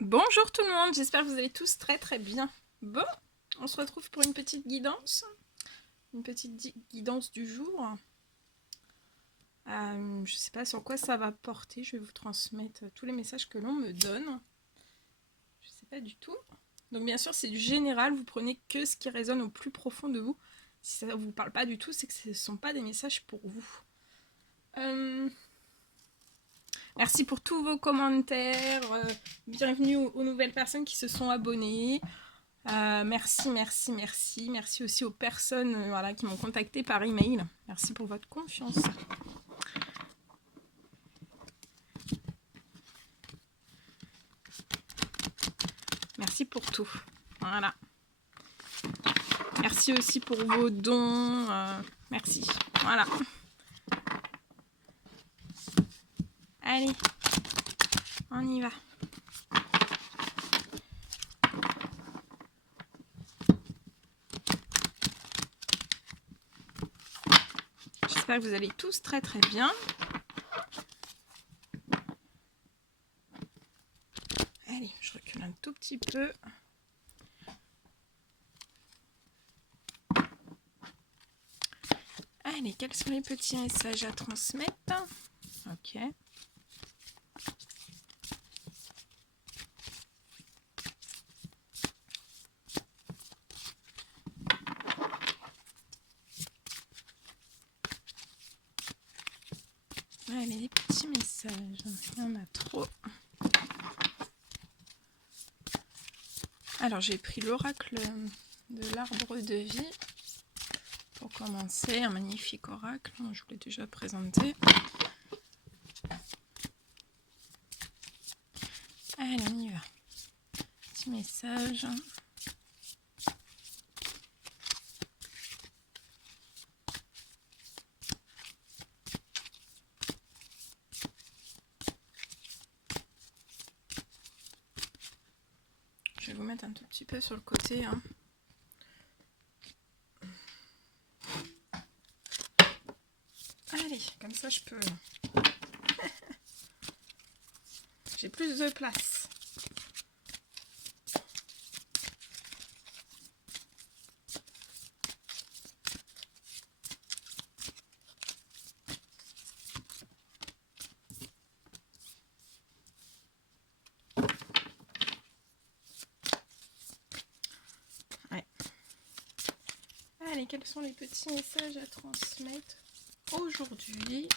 Bonjour tout le monde, j'espère que vous allez tous très bien. Bon, on se retrouve pour une petite guidance du jour. Je ne sais pas sur quoi ça va porter, je vais vous transmettre tous les messages que l'on me donne. Je ne sais pas du tout. Donc bien sûr c'est du général, vous prenez que ce qui résonne au plus profond de vous. Si ça ne vous parle pas du tout, c'est que ce ne sont pas des messages pour vous. Merci pour tous vos commentaires, bienvenue aux nouvelles personnes qui se sont abonnées. Merci aussi aux personnes qui m'ont contacté par email. Merci pour votre confiance. Merci pour tout. Voilà. Merci aussi pour vos dons. Merci. Voilà. Allez, on y va. J'espère que vous allez tous très bien. Allez, je recule un tout petit peu. Allez, quels sont les petits messages à transmettre? Ok. Allez, les petits messages. Il y en a trop. Alors, j'ai pris l'oracle de l'arbre de vie. Pour commencer, un magnifique oracle. Je vous l'ai déjà présenté. Allez, on y va. Petit message. Je vais vous mettre un tout petit peu sur le côté. Allez, comme ça je peux. J'ai plus de place. Ouais. Allez, quels sont les petits messages à transmettre aujourd'hui?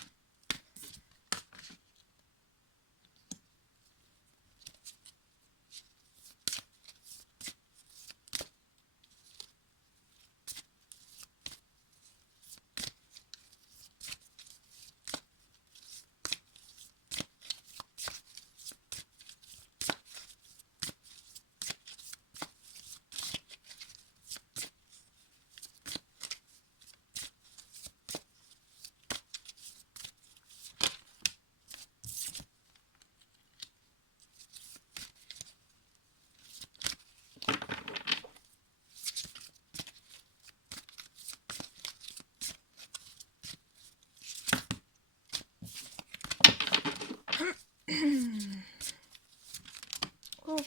Oh,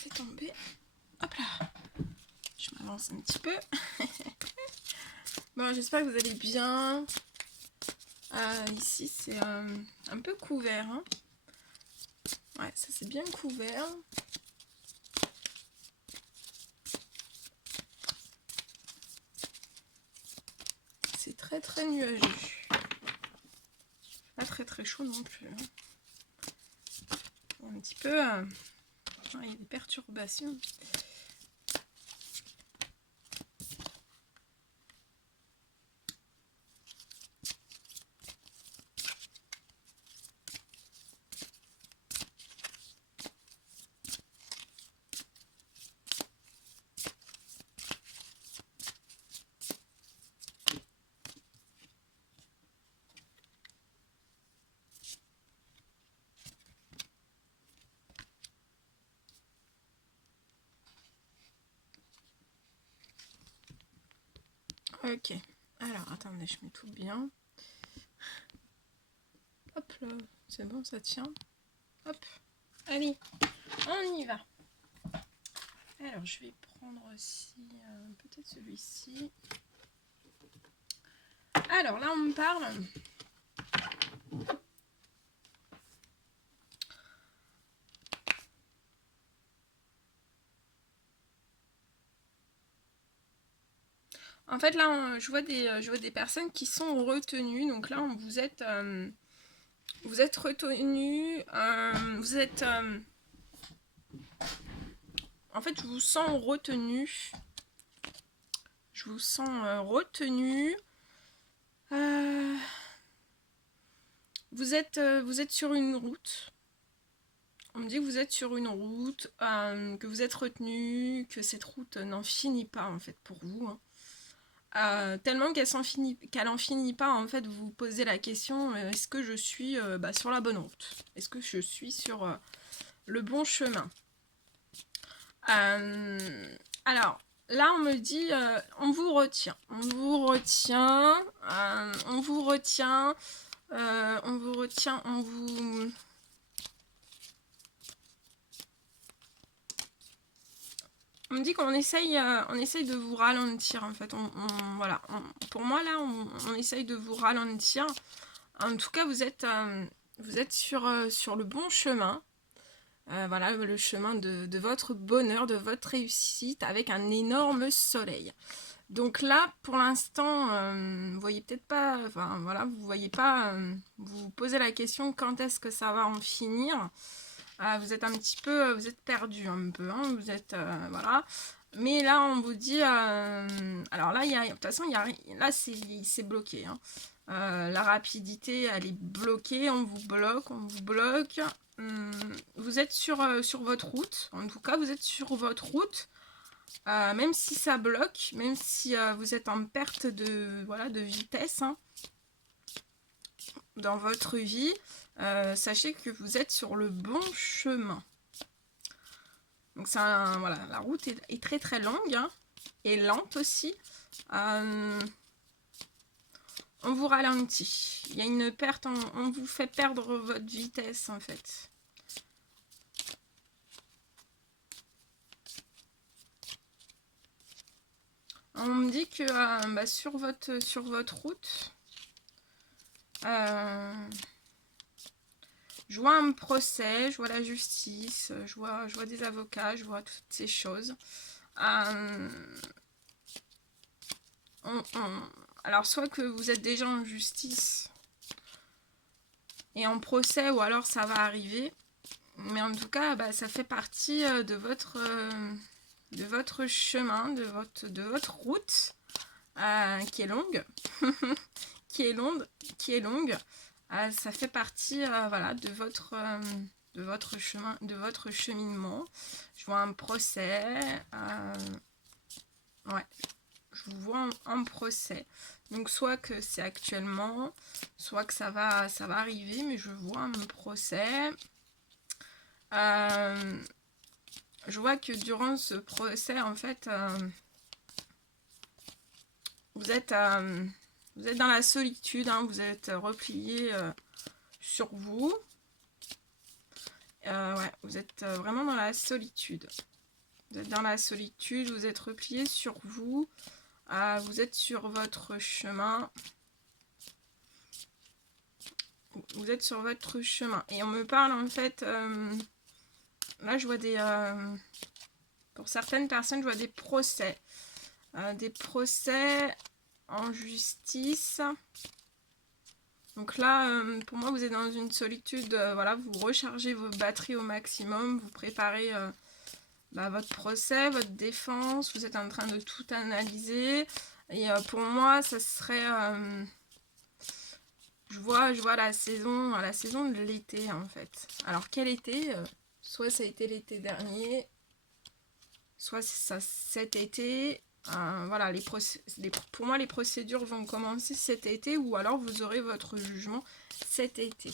c'est tombé. Hop là. Je m'avance un petit peu. Bon, j'espère que vous allez bien. Ici, c'est un peu couvert. Ouais, ça c'est bien couvert. C'est très nuageux. Pas très chaud non plus. Il y a un petit peu... il y a des perturbations. Ok, alors attendez, je mets tout bien. Hop là, c'est bon, ça tient. Hop. Allez, on y va. Alors, je vais prendre aussi peut-être celui-ci. Alors, là, on me parle. En fait, là, je vois des personnes qui sont retenues. Donc là, vous êtes retenus. Vous êtes... en fait, je vous sens retenu. Je vous sens retenu. Vous êtes sur une route. On me dit que vous êtes sur une route, que vous êtes retenu, que cette route n'en finit pas en fait pour vous. Tellement qu'elle en finit pas, en fait, vous vous posez la question, est-ce que je suis sur la bonne route? Est-ce que je suis sur le bon chemin? Alors, là, on me dit, on vous retient. On vous retient. On vous retient. On vous retient. On vous... On me dit qu'on essaye de vous ralentir, en fait. Voilà. Pour moi, là, on essaye de vous ralentir. En tout cas, vous êtes sur le bon chemin. Voilà, le chemin de votre bonheur, de votre réussite, avec un énorme soleil. Donc là, pour l'instant, vous voyez peut-être pas... Enfin, voilà, vous voyez pas... vous vous posez la question, quand est-ce que ça va en finir? Vous êtes un petit peu... vous êtes perdu un peu, hein, vous êtes... voilà. Mais là, on vous dit... alors là, de toute façon, là, c'est bloqué. Hein. La rapidité, elle est bloquée. On vous bloque, on vous bloque. Vous êtes sur votre route. En tout cas, vous êtes sur votre route. Même si ça bloque, même si vous êtes en perte de vitesse hein, dans votre vie, sachez que vous êtes sur le bon chemin. Donc voilà, la route est très très longue hein, et lente aussi. On vous ralentit. Il y a une perte, on vous fait perdre votre vitesse en fait. On me dit que sur votre route, je vois un procès, je vois la justice, je vois des avocats, je vois toutes ces choses. Alors, soit que vous êtes déjà en justice et en procès, ou alors ça va arriver. Mais en tout cas, ça fait partie de votre chemin, de votre route, qui est longue. qui est longue. Ça fait partie voilà, de votre chemin, de votre cheminement. Je vois un procès. Ouais, je vous vois en procès. Donc soit que c'est actuellement, soit que ça va arriver, mais je vois un procès. Je vois que durant ce procès, en fait, vous êtes dans la solitude, hein, vous êtes replié sur vous. Ouais, vous êtes vraiment dans la solitude. Vous êtes dans la solitude, vous êtes replié sur vous. Vous êtes sur votre chemin. Vous êtes sur votre chemin. Et on me parle en fait... là, je vois des... pour certaines personnes, je vois des procès. Des procès en justice. Donc là, pour moi, vous êtes dans une solitude. Voilà, vous rechargez vos batteries au maximum. Vous préparez votre procès, votre défense. Vous êtes en train de tout analyser. Et pour moi, ça serait... je vois la saison de l'été, en fait. Alors, quel été? Soit ça a été l'été dernier, soit ça cet été. Voilà, pour moi, les procédures vont commencer cet été, ou alors vous aurez votre jugement cet été.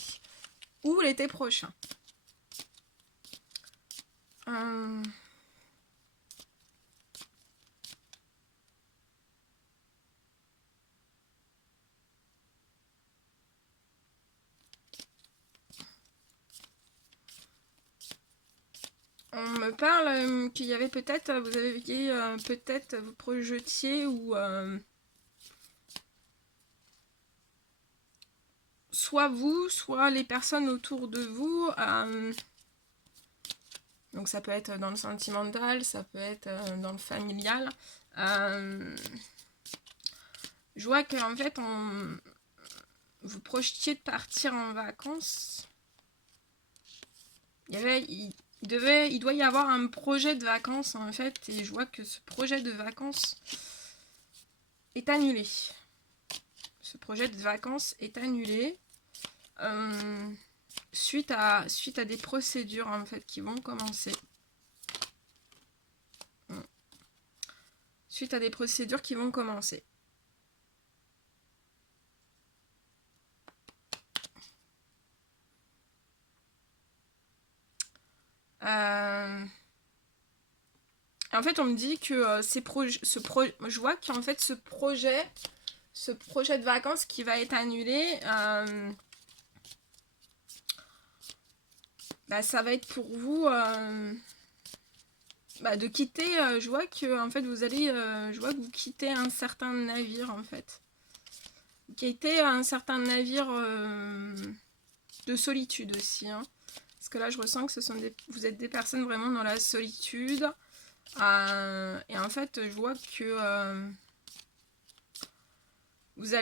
Ou l'été prochain. On me parle qu'il y avait peut-être, vous aviez peut-être vous projetiez ou soit vous, soit les personnes autour de vous. Donc ça peut être dans le sentimental, ça peut être dans le familial. Je vois qu'en fait, vous projetiez de partir en vacances. Il doit y avoir un projet de vacances en fait, et je vois que ce projet de vacances est annulé. Ce projet de vacances est annulé suite à des procédures en fait qui vont commencer. Suite à des procédures qui vont commencer. En fait, on me dit que je vois qu'en fait ce projet de vacances qui va être annulé, ça va être pour vous de quitter. Je vois que en fait vous allez, je vois que vous quittez un certain navire en fait. Vous quittez un certain navire de solitude aussi. Hein. Parce que là, je ressens que vous êtes des personnes vraiment dans la solitude. Et en fait, je vois que vous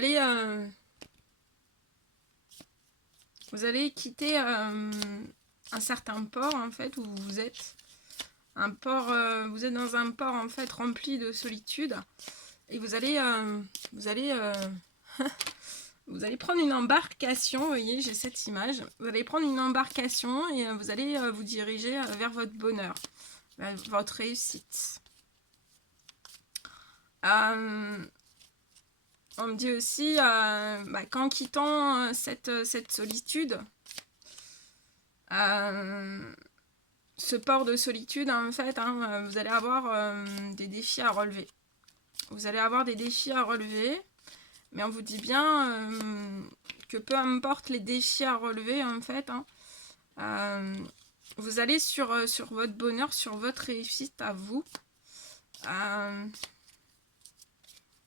allez quitter un certain port en fait où vous êtes. Vous êtes dans un port en fait rempli de solitude. Et vous allez vous allez prendre une embarcation, vous voyez, j'ai cette image. Vous allez prendre une embarcation et vous allez vous diriger vers votre bonheur, vers votre réussite. On me dit aussi qu'en quittant cette solitude, ce port de solitude, en fait, hein, vous allez avoir des défis à relever. Vous allez avoir des défis à relever. Mais on vous dit bien que peu importe les défis à relever, en fait, vous allez sur votre bonheur, sur votre réussite à vous.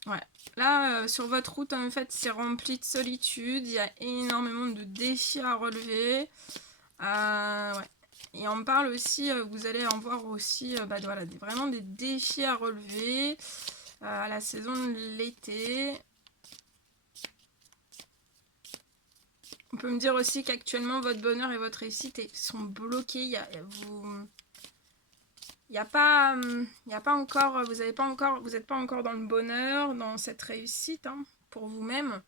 Ouais. Là, sur votre route, en fait, c'est rempli de solitude. Il y a énormément de défis à relever. Ouais. Et on me parle aussi, vous allez en voir aussi, voilà, vraiment des défis à relever à la saison de l'été. On peut me dire aussi qu'actuellement votre bonheur et votre réussite sont bloqués. Il n'y a pas encore, vous n'êtes pas encore dans le bonheur, dans cette réussite pour vous-même.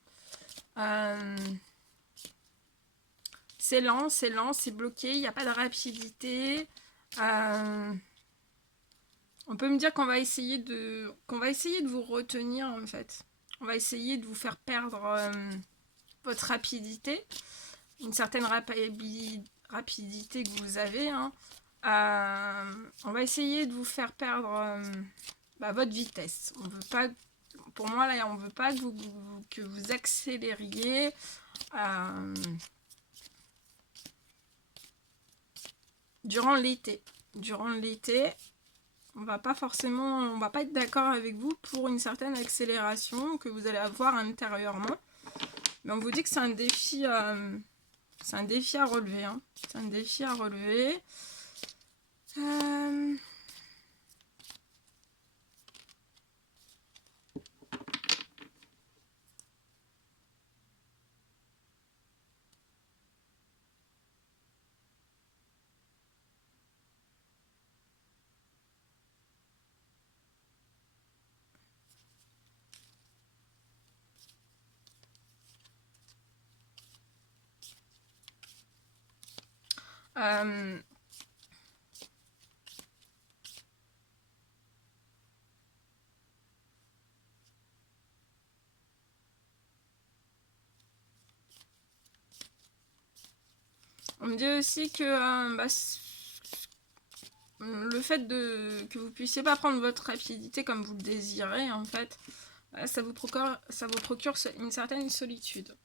C'est lent, c'est bloqué, il n'y a pas de rapidité. On peut me dire qu'on va essayer de vous retenir en fait. On va essayer de vous faire perdre votre rapidité, une certaine rapidité que vous avez. On va essayer de vous faire perdre votre vitesse. On veut pas, pour moi là, on veut pas que vous accélériez. Durant l'été, on va pas être d'accord avec vous pour une certaine accélération que vous allez avoir intérieurement. Mais on vous dit que c'est un défi à relever. C'est un défi à relever. On me dit aussi que le fait que vous puissiez pas prendre votre rapidité comme vous le désirez, en fait, ça vous procure une certaine solitude.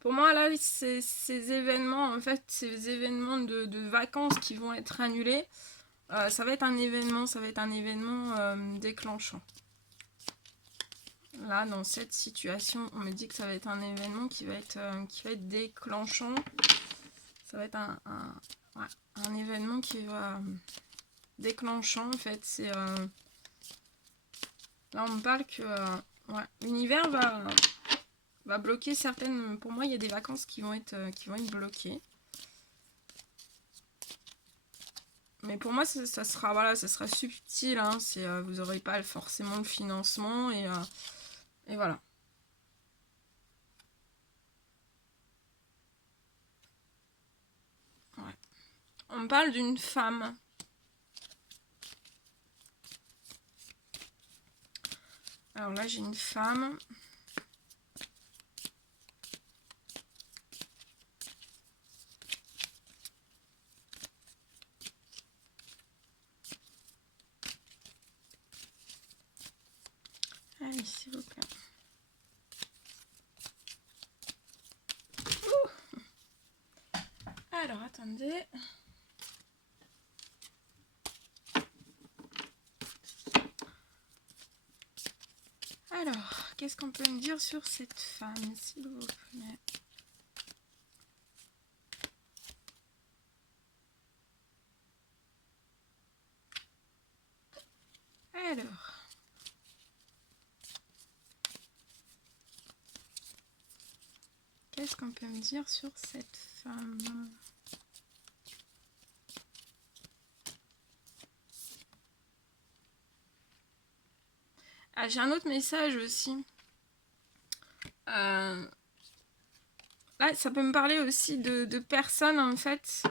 Pour moi, là, ces événements, en fait, ces événements de vacances qui vont être annulés, ça va être un événement déclenchant. Là, dans cette situation, on me dit que ça va être un événement qui va être déclenchant. Ça va être ouais, un événement qui va déclenchant, en fait. C'est là, on me parle que ouais, l'univers va bloquer certaines... Pour moi, il y a des vacances qui vont être bloquées. Mais pour moi, ça sera, voilà, ça sera subtil. Hein, vous n'aurez pas forcément le financement. Et voilà. Ouais. On me parle d'une femme. Alors là, j'ai une femme. Allez, s'il vous plaît. Alors, attendez. Alors, qu'est-ce qu'on peut me dire sur cette femme, s'il vous plaît? Alors. Qu'est-ce qu'on peut me dire sur cette femme? Ah, j'ai un autre message aussi. Là, ça peut me parler aussi de personnes, en fait,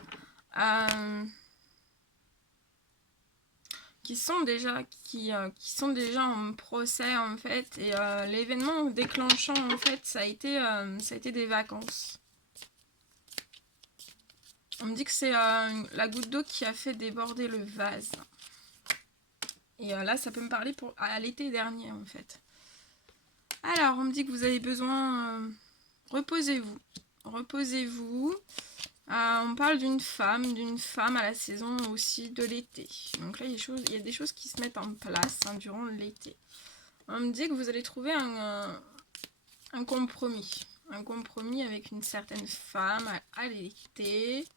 qui sont déjà en procès, en fait. Et l'événement déclenchant, en fait, ça a été des vacances. On me dit que c'est la goutte d'eau qui a fait déborder le vase. Et là, ça peut me parler à l'été dernier, en fait. Alors, on me dit que vous avez besoin... reposez-vous. Reposez-vous. On parle d'une femme à la saison aussi de l'été. Donc là, il y a des choses qui se mettent en place durant l'été. On me dit que vous allez trouver un compromis. Un compromis avec une certaine femme à l'été.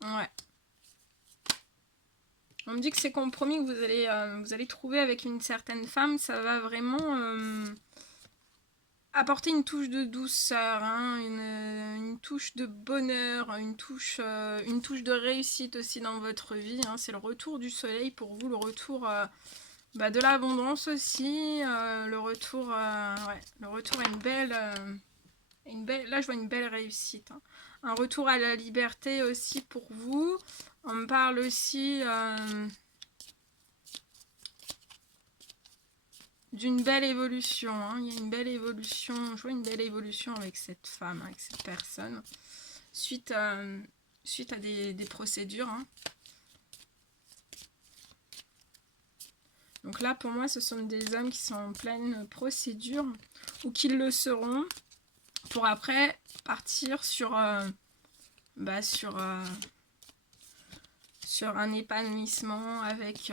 Ouais. On me dit que ces compromis que vous allez trouver avec une certaine femme, ça va vraiment apporter une touche de douceur, hein, une touche de bonheur, une touche de réussite aussi dans votre vie. Hein. C'est le retour du soleil pour vous, le retour de l'abondance aussi, le retour à une belle, là je vois une belle réussite. Hein. Un retour à la liberté aussi pour vous. On me parle aussi d'une belle évolution. Hein. Il y a une belle évolution. Je vois une belle évolution avec cette femme, avec cette personne. Suite à des procédures. Hein. Donc là, pour moi, ce sont des hommes qui sont en pleine procédure ou qui le seront pour après partir sur un épanouissement avec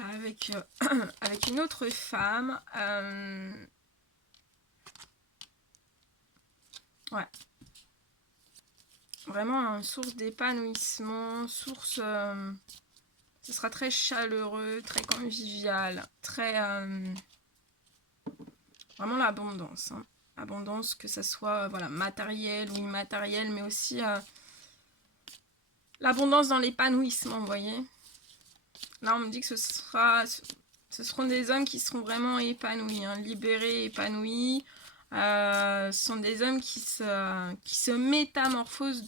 avec une autre femme. Ouais. Vraiment une source d'épanouissement, ce sera très chaleureux, très convivial, très vraiment l'abondance. Hein. Abondance, que ça soit voilà, matériel ou immatériel, mais aussi l'abondance dans l'épanouissement, vous voyez. Là, on me dit que ce seront des hommes qui seront vraiment épanouis, hein, libérés, épanouis. Ce sont des hommes qui se métamorphosent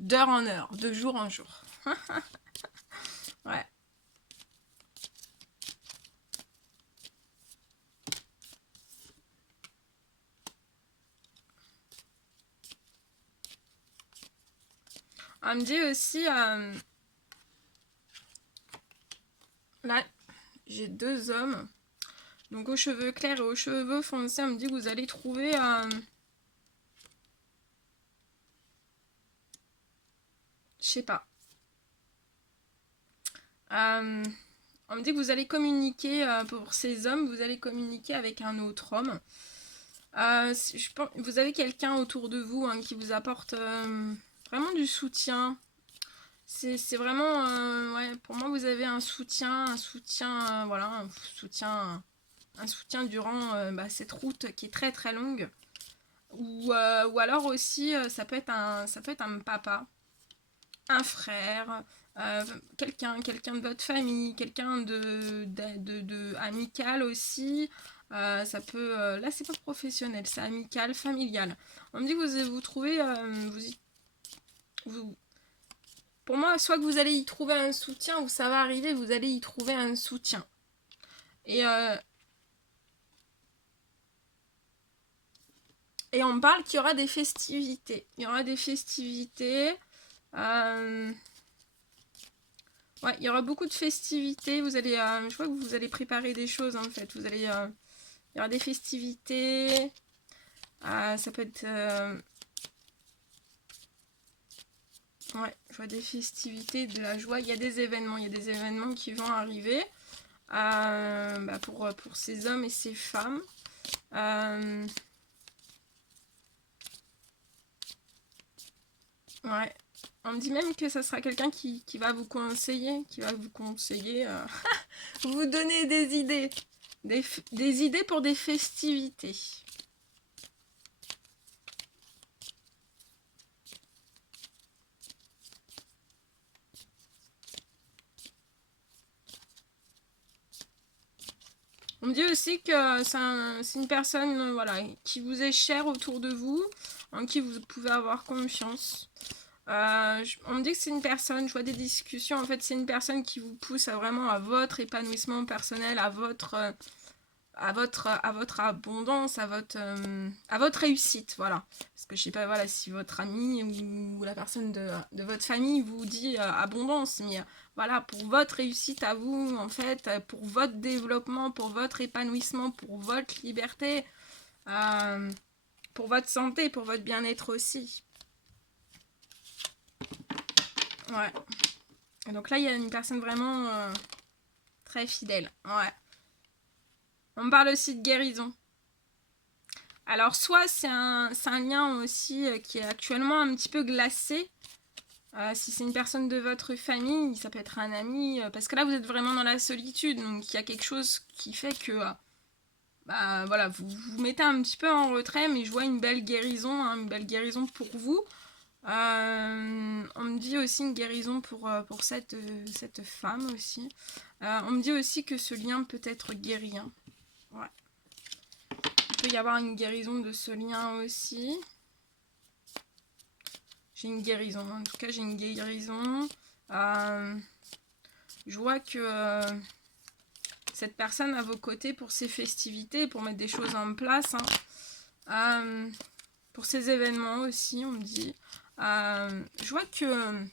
d'heure en heure, de jour en jour. Ouais. On me dit aussi, là, j'ai deux hommes. Donc aux cheveux clairs et aux cheveux foncés, on me dit que vous allez trouver... je sais pas. On me dit que vous allez communiquer, pour ces hommes, vous allez communiquer avec un autre homme. Je pense, vous avez quelqu'un autour de vous hein, qui vous apporte vraiment du soutien. C'est vraiment, ouais, pour moi, vous avez un soutien, voilà, un soutien durant cette route qui est très très longue. Ou alors aussi, ça peut être un papa, un frère, quelqu'un de votre famille, quelqu'un de amical aussi. Ça peut, là c'est pas professionnel, c'est amical, familial. On me dit que vous trouvez, vous, pour moi, soit que vous allez y trouver un soutien, ou ça va arriver, vous allez y trouver un soutien. Et, euh, et on me parle qu'il y aura des festivités. Il y aura des festivités. Ouais, il y aura beaucoup de festivités. Vous allez, je vois que vous allez préparer des choses en fait. Vous allez, il y aura des festivités. Ça peut être, ouais, je vois des festivités, de la joie. Il y a des événements. Il y a des événements qui vont arriver pour ces hommes et ces femmes. Ouais. On me dit même que ça sera quelqu'un qui va vous conseiller, vous donner des idées. Des idées pour des festivités. On me dit aussi que c'est une personne voilà, qui vous est chère autour de vous, en qui vous pouvez avoir confiance. On me dit que c'est une personne, je vois des discussions, en fait c'est une personne qui vous pousse vraiment à votre épanouissement personnel, à votre abondance, à votre réussite, voilà. Parce que je sais pas, voilà, si votre ami ou la personne de votre famille vous dit abondance, mais voilà, pour votre réussite à vous, en fait, pour votre développement, pour votre épanouissement, pour votre liberté, euh, pour votre santé, pour votre bien-être aussi. Ouais. Et donc là, il y a une personne vraiment très fidèle. Ouais. On me parle aussi de guérison. Alors, soit c'est un lien aussi qui est actuellement un petit peu glacé. Si c'est une personne de votre famille, ça peut être un ami. Parce que là, vous êtes vraiment dans la solitude. Donc, il y a quelque chose qui fait que voilà, vous vous mettez un petit peu en retrait. Mais je vois une belle guérison, hein, une belle guérison pour vous. On me dit aussi une guérison pour cette femme aussi. On me dit aussi que ce lien peut être guéri. Hein. Ouais. Il peut y avoir une guérison de ce lien aussi. J'ai une guérison. En tout cas, j'ai une guérison. Je vois que cette personne à vos côtés pour ces festivités, pour mettre des choses en place. Hein. Pour ces événements aussi, on me dit. Je vois que...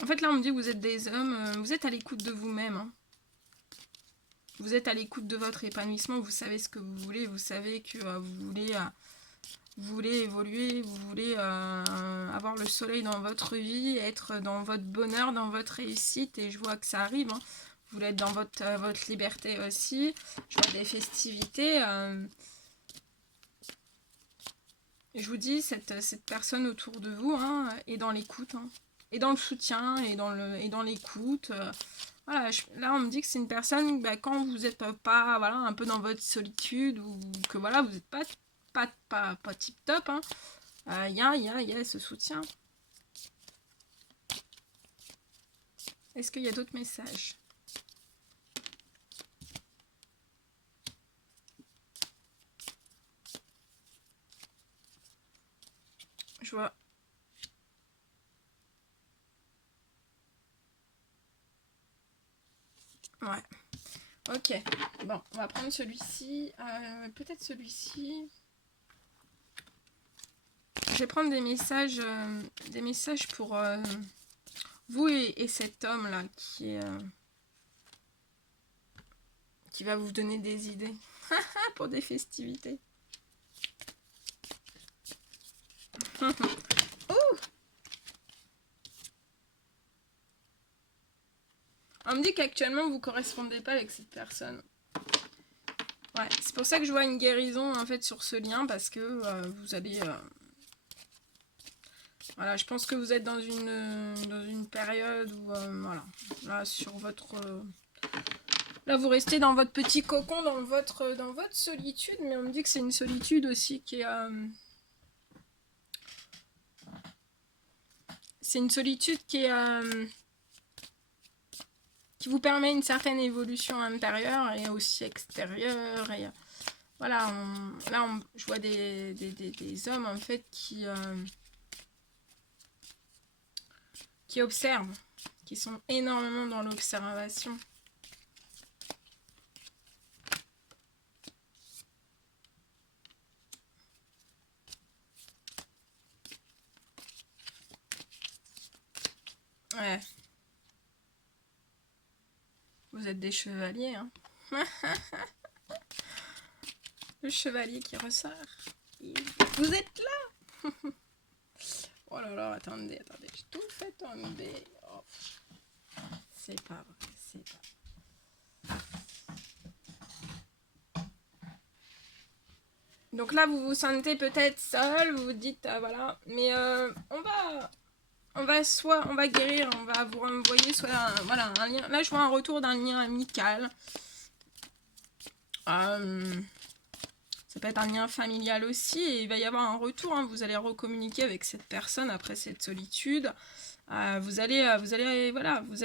En fait, là, on me dit que vous êtes des hommes, vous êtes à l'écoute de vous-même. Hein. Vous êtes à l'écoute de votre épanouissement, vous savez ce que vous voulez, vous savez que vous voulez évoluer, vous voulez avoir le soleil dans votre vie, être dans votre bonheur, dans votre réussite, et je vois que ça arrive. Hein. Vous voulez être dans votre liberté aussi. Je vois des festivités. Je vous dis, cette personne autour de vous hein, est dans l'écoute. Hein. Et dans le soutien, et dans l'écoute. Voilà, là on me dit que c'est une personne, quand vous n'êtes pas voilà, un peu dans votre solitude, ou que voilà, vous n'êtes pas tip top, hein, y a ce soutien. Est-ce qu'il y a d'autres messages? Je vois. Ouais. Ok. Bon, on va prendre celui-ci. Peut-être celui-ci. je vais prendre des messages pour vous et cet homme-là qui va vous donner des idées pour des festivités. On me dit qu'actuellement vous ne correspondez pas avec cette personne. Ouais, c'est pour ça que je vois une guérison en fait sur ce lien, parce que vous allez... voilà, je pense que vous êtes dans une période où... voilà, là sur votre... là vous restez dans votre petit cocon, dans votre solitude, mais on me dit que c'est une solitude aussi qui est... c'est une solitude qui est... qui vous permet une certaine évolution intérieure et aussi extérieure. Et voilà, je vois des hommes en fait qui observent, qui sont énormément dans l'observation. Ouais. Vous êtes des chevaliers, hein. Le chevalier qui ressort. Vous êtes là. Oh là là, attendez, j'ai tout fait tomber. Oh. C'est pas vrai, c'est pas vrai. Donc là, vous vous sentez peut-être seul, vous vous dites, voilà, mais on va guérir, on va vous renvoyer soit voilà, un lien. Là, je vois un retour d'un lien amical. Ça peut être un lien familial aussi, et il va y avoir un retour, hein. Vous allez recommuniquer avec cette personne après cette solitude. Vous allez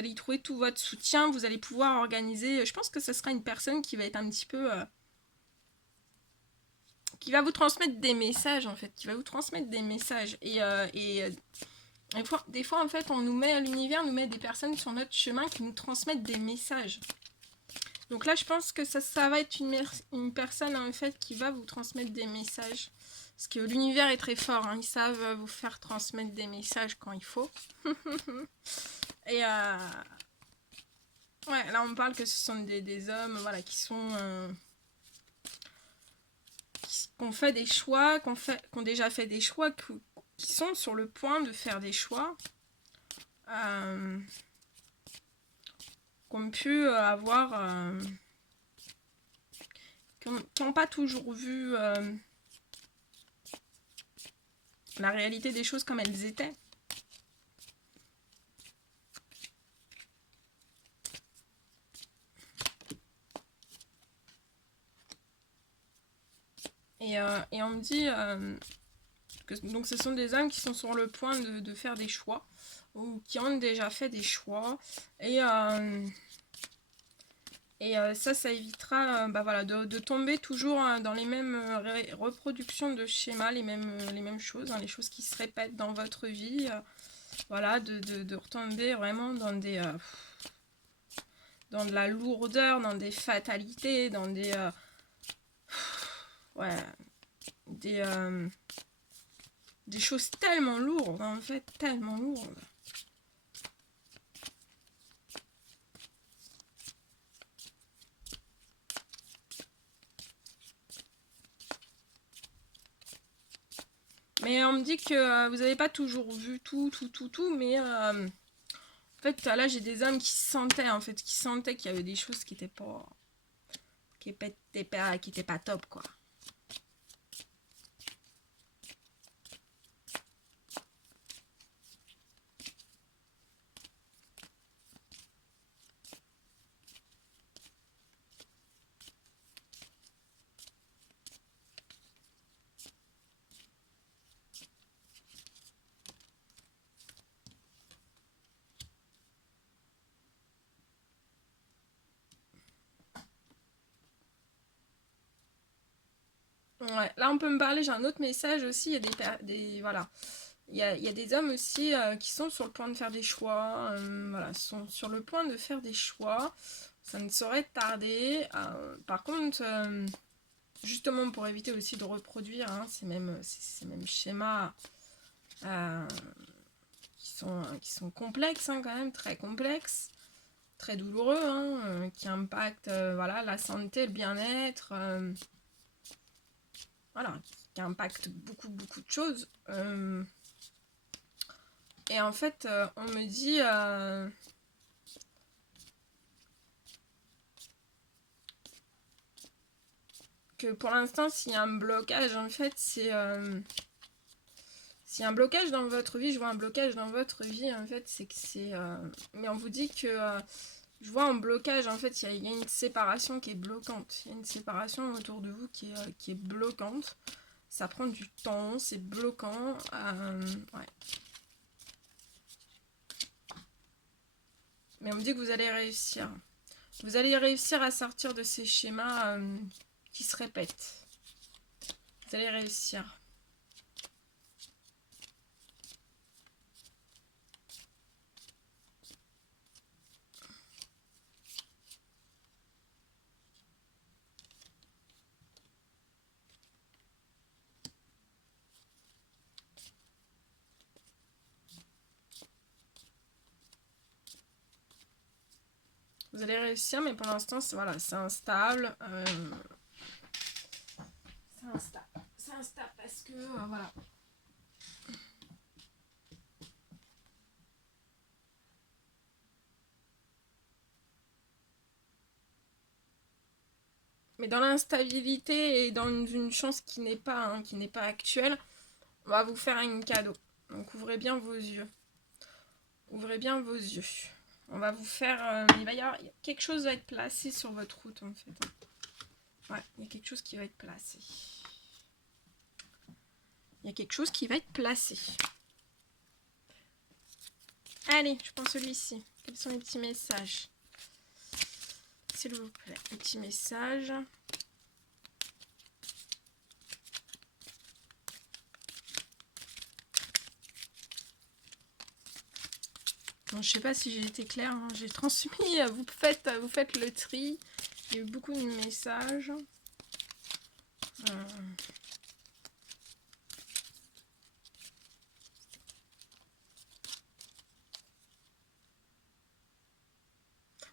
y trouver tout votre soutien, vous allez pouvoir organiser. Je pense que ce sera une personne qui va être un petit peu... qui va vous transmettre des messages, en fait, qui va vous transmettre des messages. Des fois, en fait, l'univers nous met des personnes sur notre chemin qui nous transmettent des messages. Donc là, je pense que ça va être une personne, en fait, qui va vous transmettre des messages. Parce que l'univers est très fort, hein. Ils savent vous faire transmettre des messages quand il faut. Et ouais, là, on parle que ce sont des hommes, voilà, qui ont fait des choix, qui ont déjà fait des choix, qui sont sur le point de faire des choix. Qui ont pu avoir... qui n'ont pas toujours vu la réalité des choses comme elles étaient. Et on me dit que donc ce sont des hommes qui sont sur le point de faire des choix, ou qui ont déjà fait des choix, et ça évitera voilà, de tomber toujours dans les mêmes reproductions de schémas, les mêmes choses, hein, les choses qui se répètent dans votre vie, voilà, de retomber vraiment dans dans de la lourdeur, dans des fatalités, dans ouais, des choses tellement lourdes, en fait, tellement lourdes. Mais on me dit que vous n'avez pas toujours vu tout, mais en fait, là, j'ai des hommes qui sentaient, en fait, qu'il y avait des choses qui étaient pas top, quoi. Ouais, là, on peut me parler, j'ai un autre message aussi, il y a voilà. Il y a des hommes aussi qui sont sur le point de faire des choix, voilà, sont sur le point de faire des choix, ça ne saurait tarder. Par contre, justement pour éviter aussi de reproduire ces mêmes schémas, euh, qui sont complexes, hein, quand même, très complexes, très douloureux, hein, qui impactent voilà, la santé, le bien-être, voilà, qui impactent beaucoup de choses. Et en fait, on me dit que pour l'instant, s'il y a un blocage, en fait, c'est... s'il y a un blocage dans votre vie, je vois un blocage dans votre vie, en fait, c'est que c'est... mais on vous dit que... je vois un blocage, en fait, il y a une séparation qui est bloquante. Il y a une séparation autour de vous qui est bloquante. Ça prend du temps, c'est bloquant. Ouais. Mais on me dit que vous allez réussir. Vous allez réussir à sortir de ces schémas qui se répètent. Vous allez réussir. Vous allez réussir, mais pour l'instant, voilà, c'est instable. C'est instable. C'est instable parce que, voilà. Mais dans l'instabilité et dans une chance qui n'est pas actuelle, on va vous faire un cadeau. Donc ouvrez bien vos yeux. Ouvrez bien vos yeux. On va vous faire... il va y avoir... quelque chose va être placé sur votre route, en fait. Ouais, il y a quelque chose qui va être placé. Il y a quelque chose qui va être placé. Allez, je prends celui-ci. Quels sont les petits messages? S'il vous plaît, les petits messages. Bon, je sais pas si j'ai été claire, hein. J'ai transmis, vous faites le tri. Il y a eu beaucoup de messages.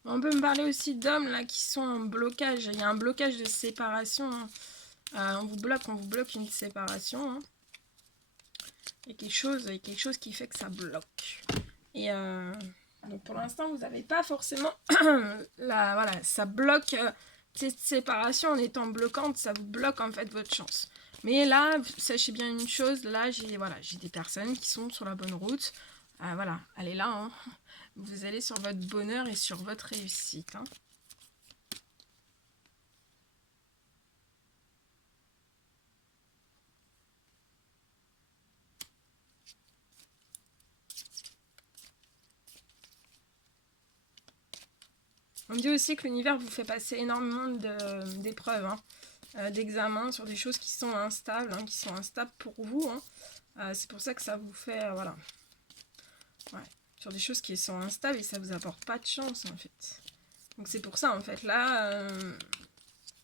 On peut me parler aussi d'hommes là qui sont en blocage. Il y a un blocage de séparation. Hein. On vous bloque une séparation. Hein. Il y a quelque chose qui fait que ça bloque. Et donc pour l'instant, vous n'avez pas forcément voilà, ça bloque cette séparation en étant bloquante, ça vous bloque en fait votre chance. Mais là, sachez bien une chose, là j'ai des personnes qui sont sur la bonne route. Voilà, allez là, hein. Vous allez sur votre bonheur et sur votre réussite. Hein. On dit aussi que l'univers vous fait passer énormément d'épreuves, hein, d'examens sur des choses qui sont instables, hein, qui sont instables pour vous. Hein. C'est pour ça que ça vous fait, voilà. Ouais. Sur des choses qui sont instables et ça vous apporte pas de chance en fait. Donc c'est pour ça en fait là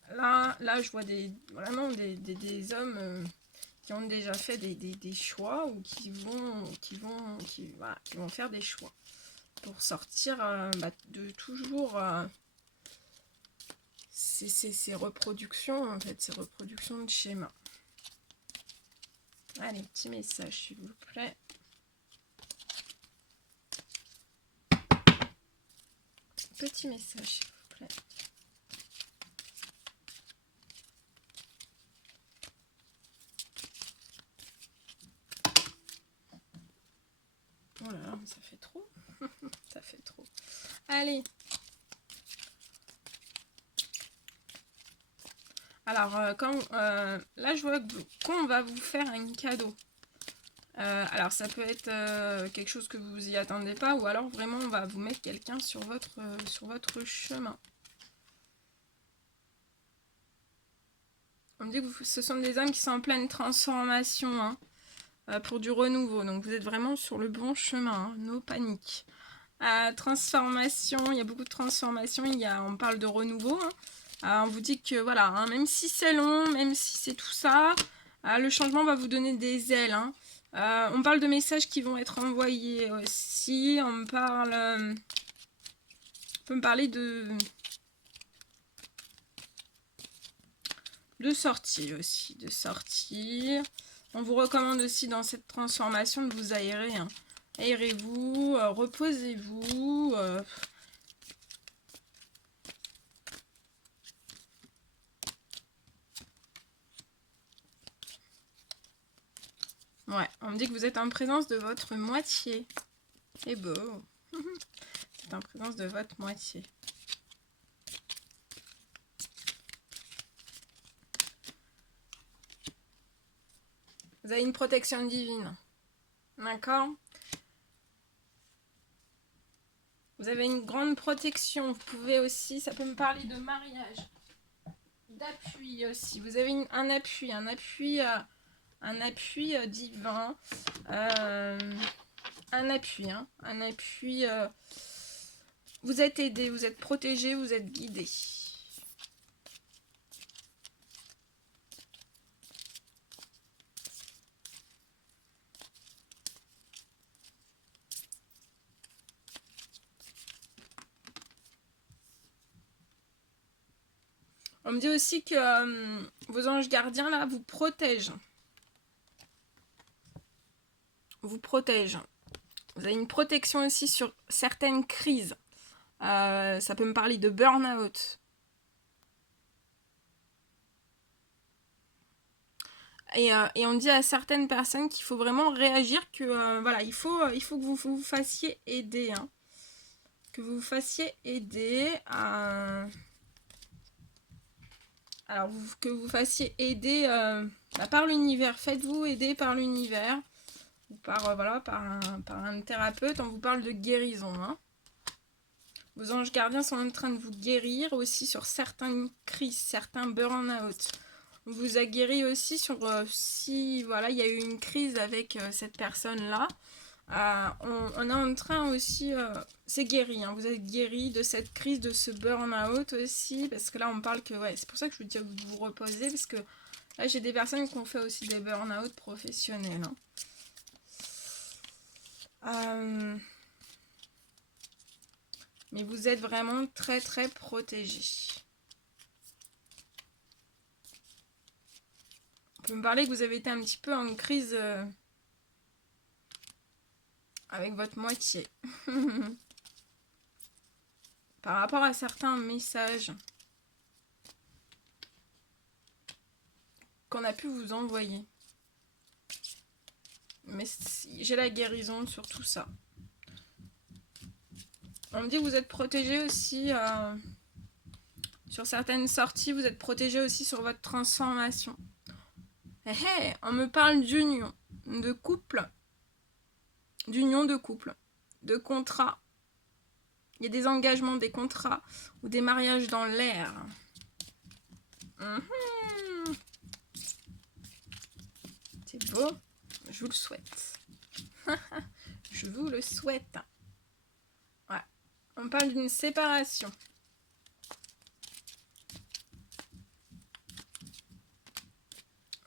je vois vraiment des hommes qui ont déjà fait des choix ou qui vont faire des choix pour sortir de toujours ces reproductions en fait, ces reproductions de schémas. Allez, petit message s'il vous plaît. Petit message, s'il vous plaît. Oh là là, ça fait trop. Ça fait trop. Allez. Alors, là, je vois qu'on va vous faire un cadeau. Alors, ça peut être quelque chose que vous y attendez pas, ou alors vraiment, on va vous mettre quelqu'un sur votre chemin. On me dit que ce sont des âmes qui sont en pleine transformation, hein, pour du renouveau. Donc, vous êtes vraiment sur le bon chemin, hein, no panique. Transformation, il y a beaucoup de transformation, on parle de renouveau. Hein. On vous dit que voilà, hein, même si c'est long, même si c'est tout ça, le changement va vous donner des ailes. Hein. On parle de messages qui vont être envoyés aussi. On peut me parler de sortie aussi, de sortir. On vous recommande aussi dans cette transformation de vous aérer. Hein. Aérez-vous, reposez-vous. Ouais, on me dit que vous êtes en présence de votre moitié. C'est beau. Vous êtes en présence de votre moitié. Vous avez une protection divine. D'accord? Vous avez une grande protection. Vous pouvez aussi, ça peut me parler de mariage. D'appui aussi. Vous avez un appui divin. Un appui. Vous êtes aidé, vous êtes protégé, vous êtes guidé. On me dit aussi que vos anges gardiens là vous protègent. Vous protègent. Vous avez une protection aussi sur certaines crises. Ça peut me parler de burn-out. Et on dit à certaines personnes qu'il faut vraiment réagir, que voilà, il faut que vous fassiez aider. Hein. Que vous vous fassiez aider à... Alors, que vous fassiez aider par l'univers. Faites-vous aider par l'univers. Ou par, voilà, par un thérapeute. On vous parle de guérison. Hein. Vos anges gardiens sont en train de vous guérir aussi sur certaines crises, certains burn-out. On vous a guéri aussi sur si voilà, il y a eu une crise avec cette personne-là. On est en train aussi, c'est guéri, hein, vous êtes guéri de cette crise, de ce burn-out aussi, parce que là on parle que, ouais, c'est pour ça que je vous dis de vous reposer, parce que là j'ai des personnes qui ont fait aussi des burn-out professionnels. Hein. Mais vous êtes vraiment très très protégés. On peut me parler que vous avez été un petit peu en crise avec votre moitié. Par rapport à certains messages qu'on a pu vous envoyer. Mais j'ai la guérison sur tout ça. On me dit que vous êtes protégé aussi sur certaines sorties. Vous êtes protégé aussi sur votre transformation. Hey, on me parle d'union, de couple. D'union de couple. De contrat. Il y a des engagements, des contrats ou des mariages dans l'air. C'est beau. Je vous le souhaite. Je vous le souhaite. Ouais. On parle d'une séparation.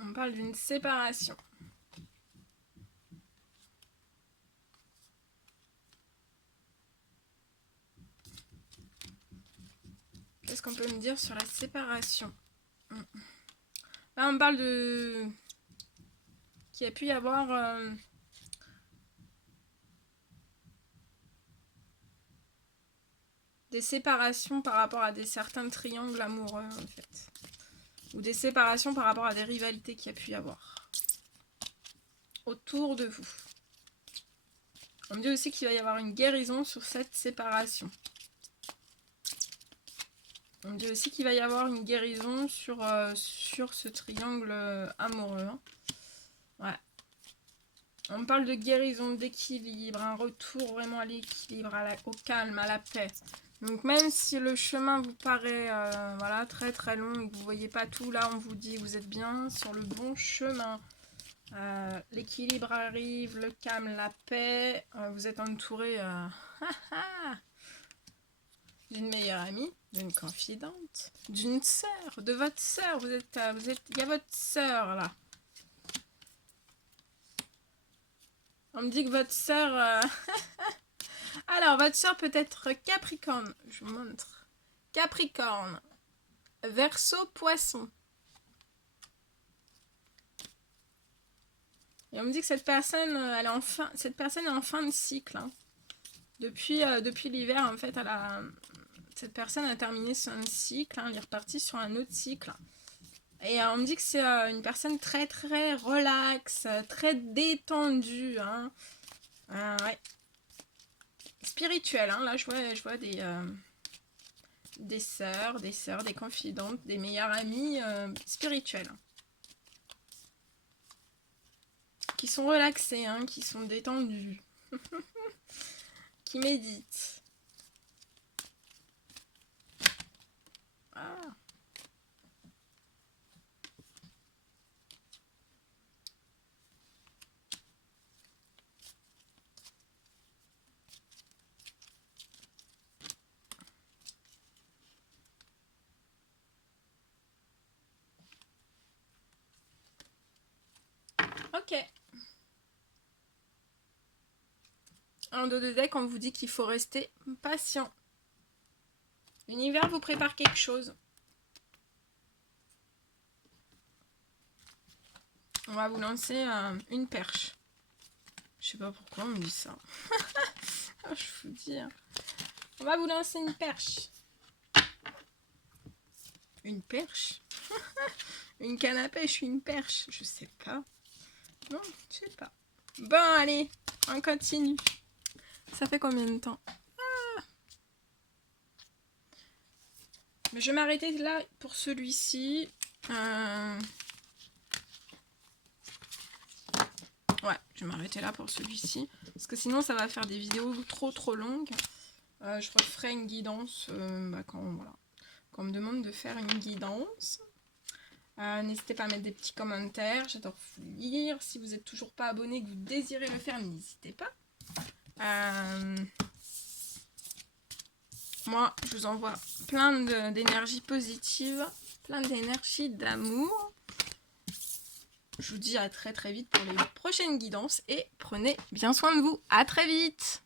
On parle d'une séparation. Qu'est-ce qu'on peut me dire sur la séparation? Là, on parle de... qu'il y a pu y avoir... des séparations par rapport à certains triangles amoureux, en fait. Ou des séparations par rapport à des rivalités qu'il y a pu y avoir. Autour de vous. On me dit aussi qu'il va y avoir une guérison sur cette séparation. On me dit aussi qu'il va y avoir une guérison sur ce triangle amoureux. Hein. Ouais. On me parle de guérison, d'équilibre, un retour vraiment à l'équilibre, au calme, à la paix. Donc même si le chemin vous paraît voilà, très très long et que vous ne voyez pas tout, là on vous dit que vous êtes bien sur le bon chemin. L'équilibre arrive, le calme, la paix. Vous êtes entouré d'une meilleure amie, d'une confidente, d'une sœur, de votre sœur. Il y a votre sœur là. On me dit que votre sœur... Alors, votre sœur peut être Capricorne. Je vous montre. Capricorne. Verseau, Poisson. Et on me dit que cette personne, cette personne est en fin de cycle. Hein. Depuis l'hiver, en fait, cette personne a terminé son cycle. Hein, elle est repartie sur un autre cycle. Et on me dit que c'est une personne très très relaxe, très détendue. Hein. Ouais. Spirituelle. Hein. Là, je vois des sœurs, des confidentes, des meilleures amies spirituelles. Qui sont relaxées, hein, qui sont détendues. Qui méditent. Ah. Ok. En dos de deck, on vous dit qu'il faut rester patient. L'univers vous prépare quelque chose. On va vous lancer une perche. Je sais pas pourquoi on me dit ça. Je vous dis. Hein. On va vous lancer une perche. Une perche. Une canne à pêche, une perche. Je sais pas. Non, je sais pas. Bon, allez, on continue. Ça fait combien de temps? Mais je vais m'arrêter là pour celui-ci. Ouais, je vais m'arrêter là pour celui-ci. Parce que sinon, ça va faire des vidéos trop longues. Je referai une guidance quand on me demande de faire une guidance. N'hésitez pas à mettre des petits commentaires. J'adore vous lire. Si vous n'êtes toujours pas abonné et que vous désirez le faire, n'hésitez pas. Moi, je vous envoie plein d'énergie positive, plein d'énergie d'amour. Je vous dis à très vite pour les prochaines guidances et prenez bien soin de vous. À très vite!